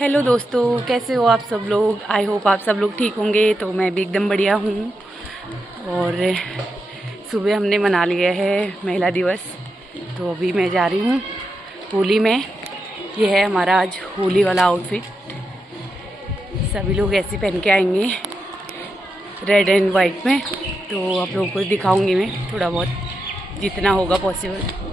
हेलो दोस्तों, कैसे हो आप सब लोग। आई होप आप सब लोग ठीक होंगे। तो मैं भी एकदम बढ़िया हूँ। और सुबह हमने मना लिया है महिला दिवस। तो अभी मैं जा रही हूँ होली में। ये है हमारा आज होली वाला आउटफिट। सभी लोग ऐसे पहन के आएंगे रेड एंड वाइट में। तो आप लोगों को दिखाऊंगी मैं थोड़ा बहुत, जितना होगा पॉसिबल।